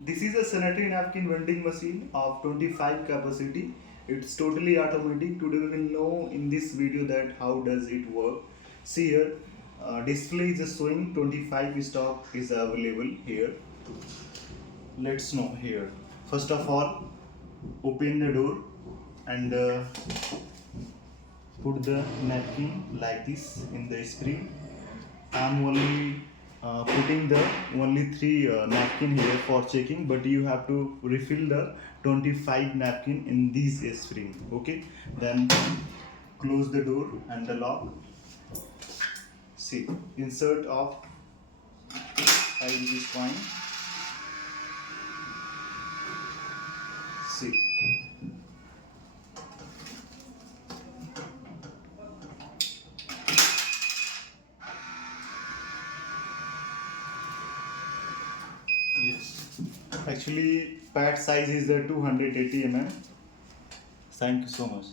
This is a sanitary napkin vending machine of 25 capacity. It's totally automatic. Today we will know in this video that how does it work. See here, display is showing 25 stock is available here. Let's know here. First of all, open the door and put the napkin like this in the screen. I'm only putting the only three napkin here for checking, but you have to refill the 25 napkin in this spring. Okay, then close the door and the lock. See, insert of 5 rupees coin. See, yes, actually pad size is 280 mm. Thank you so much.